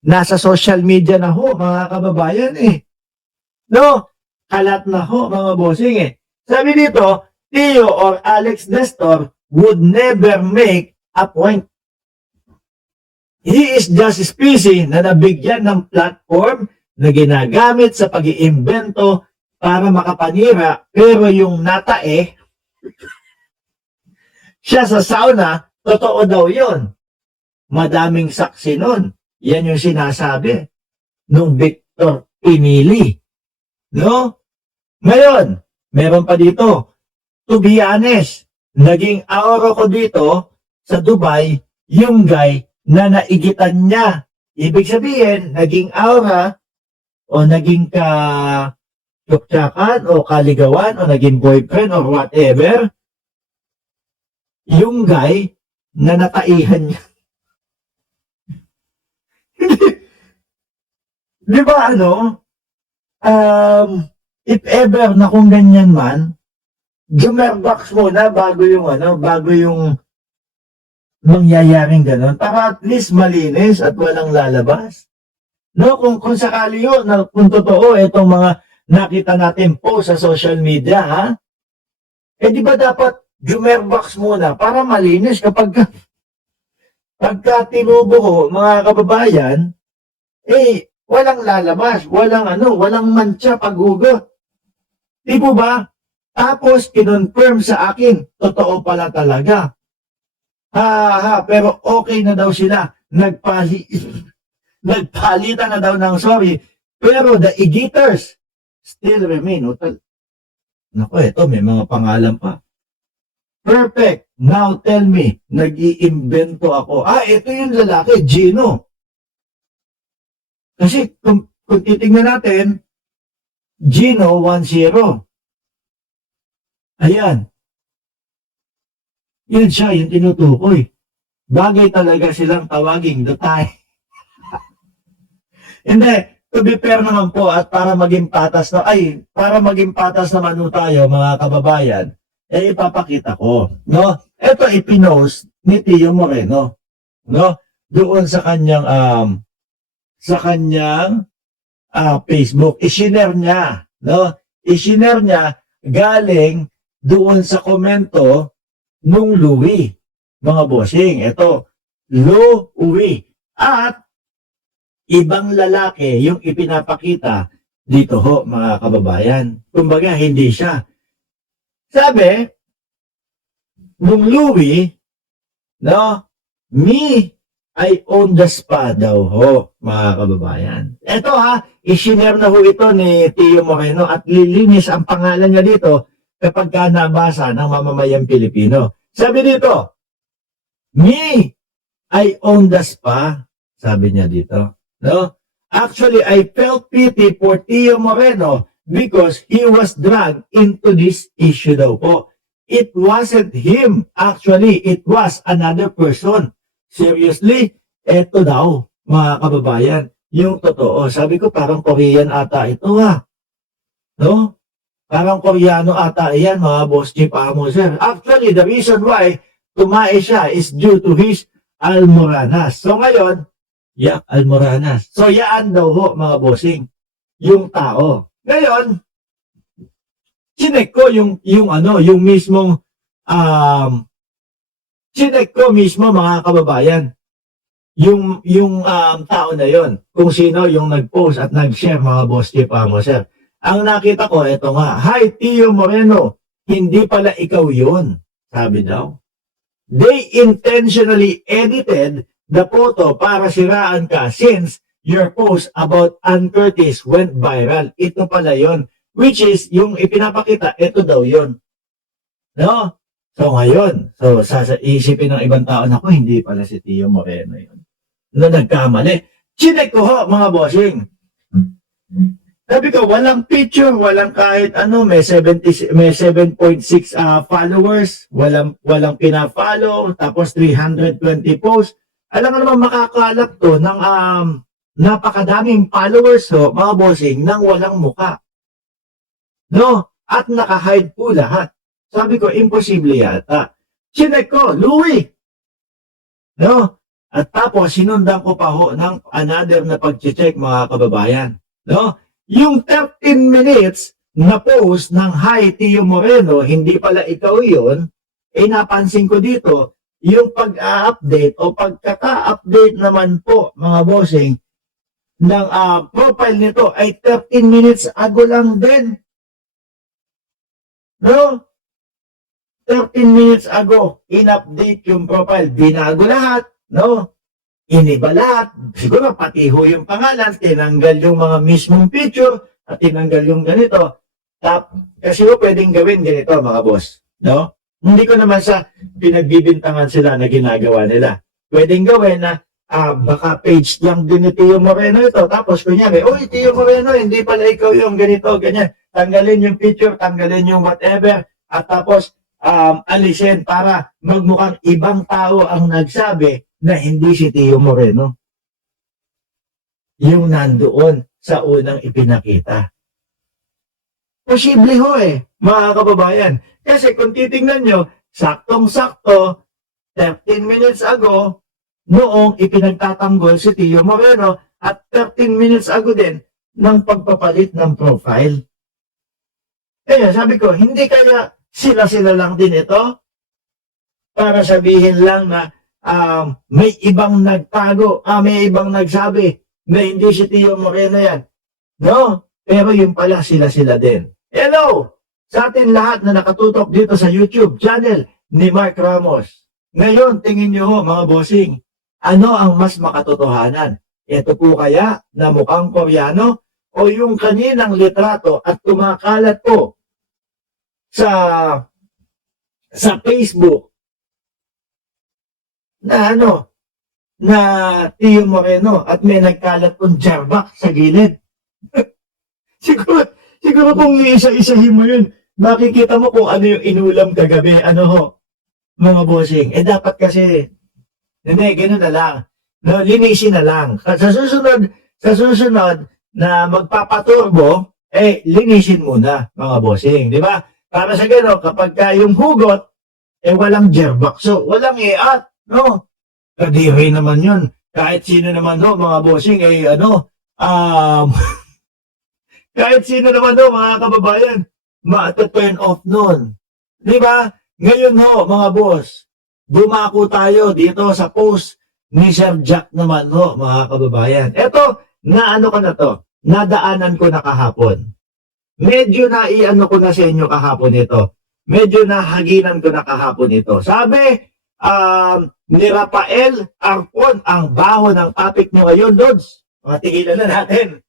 nasa social media na ho, mga kababayan eh. No? Kalat na ho, mga bossing eh. Sabi dito, Tio or Alex Nestor would never make a point. He is just busy na nabigyan ng platform na ginagamit sa pag-iimbento para makapanira, pero yung natae, siya sa sauna, totoo daw yon. Madaming saksi nun. Yan yung sinasabi nung Victor Pinili. No? Ngayon, meron pa dito, to be honest, naging aura ko dito sa Dubai, yung guy na naigitan niya. Ibig sabihin, naging aura o naging tuktsakan o kaligawan o naging boyfriend or whatever, yung guy na nataihan niya. Di ba ano? If ever na kung ganyan man, jumerbox muna bago yung mangyayaring gano'n para at least malinis at walang lalabas. No, kung sakali yun, kung totoo, itong mga nakita natin post sa social media, ha? Eh di ba dapat jumerbox muna para malinis pagka tinubo ko, mga kababayan, eh, walang lalabas, walang mantsa paghugot. Di po ba? Tapos, kinonfirm sa akin, totoo pala talaga. Pero okay na daw sila. Nagpalitan na daw ng sorry. Pero the Eaters still remain. Naku, ito, may mga pangalan pa. Perfect. Now tell me, nag-iimbento ako. Ito yung lalaki, Gino. Kasi kung titingnan natin, Gino 10. Ayan. Yun siya, yung tinutukoy. Bagay talaga silang tawaging datay. Hindi, to be fair naman po at para maging patas naman po tayo, mga kababayan, eh ipapakita ko, no? Ito ipinost ni Tio Moreno, no? Doon sa kanyang Facebook, i-share niya, no? I-share niya galing doon sa komento nung Louie, mga bossing. Ito, Louie. At ibang lalaki yung ipinapakita dito ho, mga kababayan. Kumbaga, hindi siya. Sabi, nung Louie, no, me, I own the spa daw ho, mga kababayan. Ito ha, i-share na ho ito ni Tio Moreno at lilinis ang pangalan niya dito kapag ka nabasa ng mamamayang Pilipino. Sabi dito, me, I own the spa, sabi niya dito. No? Actually, I felt pity for Tio Moreno because he was dragged into this issue daw po. It wasn't him. Actually, it was another person. Seriously, eto daw, mga kababayan, yung totoo. Sabi ko, parang Korean ata ito ha. No? Parang Koreano ata yan, mga boss chief amo, sir. Actually, the reason why tumae siya is due to his almoranas. So ngayon, almoranas. So yaan daw ho, mga bossing, yung tao. Ngayon, chinek ko yung mismong chinek ko mismo, mga kababayan, yung tao na yon, kung sino yung nag-post at nag-share, mga boss chief amo, sir. Ang nakita ko, eto nga, hi Tio Moreno, hindi pala ikaw yun, sabi daw. They intentionally edited the photo para siraan ka since your post about Ann Curtis went viral. Ito pala yon, which is, yung ipinapakita, ito daw yon. No? So ngayon, isipin ng ibang tao, naku, hindi pala si Tio Moreno yun. Na nagkamali. Chinek ko ho, mga bossing. Sabi ko, walang picture, walang kahit ano, may 7.6 followers, walang pina-follow, tapos 320 posts. Alam mo naman makakalap to ng napakadaming followers ho, mga bossing, nang walang muka. No? At naka-hide po lahat. Sabi ko, imposible yata. Chinek ko, Louie. No? At tapos, sinundan ko pa ho ng another na pag-check, mga kababayan. No? Yung 13 minutes na post ng Hi Tio Moreno, hindi pala ikaw yun, napansin ko dito, yung pag-update o pagkaka-update naman po, mga bossing, ng profile nito ay 13 minutes ago lang din. No? 13 minutes ago, in-update yung profile. Binago lahat. No? Iniba lahat. Siguro pati ho yung pangalan, tinanggal yung mga mismong picture, at tinanggal yung ganito. Kasi ho pwedeng gawin ganito, mga boss. No? Hindi ko naman sa pinagbibintangan sila na ginagawa nila. Pwedeng gawin na baka page lang din ni Tio Moreno ito. Tapos kunyari, oy Tio Moreno, hindi pala ikaw yung ganito, ganyan. Tanggalin yung picture, tanggalin yung whatever. At tapos, alisin para magmukhang ibang tao ang nagsabi na hindi si Tio Moreno. Yung nandoon sa unang ipinakita. Posible ho mga kababayan. Kasi kung titingnan nyo, saktong-sakto, 13 minutes ago, noong ipinagtatanggol si Tio Moreno at 13 minutes ago din ng pagpapalit ng profile. Kaya sabi ko, hindi kaya sila-sila lang din ito para sabihin lang na may ibang nagtago, may ibang nagsabi na hindi si Tio Moreno yan. No, pero yung pala sila-sila din. Hello sa atin lahat na nakatutok dito sa YouTube channel ni Mark Ramos. Ngayon, tingin nyo ho, mga bossing, ano ang mas makatotohanan? Ito po kaya na mukhang Koreano o yung kaninang litrato at kumakalat po sa Facebook na na Tio Moreno at may nagkalat pong jarbak sa gilid. siguro kung iisa-isahin mo yun, makikita mo kung ano yung inulam kagabi, mga bossing. Dapat kasi, hindi, gano'n na lang. No, linisin na lang. Sa susunod na magpapaturbo, linisin muna, mga bossing. Di ba? Para sa gano'n, kapag yung hugot, walang gerbakso, walang iat, no? Kadiri naman yun. Kahit sino naman mga bossing, kahit sino naman mga kababayan, ma-turn off nun. Di ba? Ngayon mga boss, dumako tayo dito sa post ni Sir Jack naman mga kababayan. Eto, ko na to, nadaanan ko na kahapon. Medyo naiano ko na sa inyo kahapon ito. Medyo nahaginan ko na kahapon ito. Sabi, ni Rafael Arpon, ang baho ng topic mo ngayon, Lods. Mga tigilan na natin.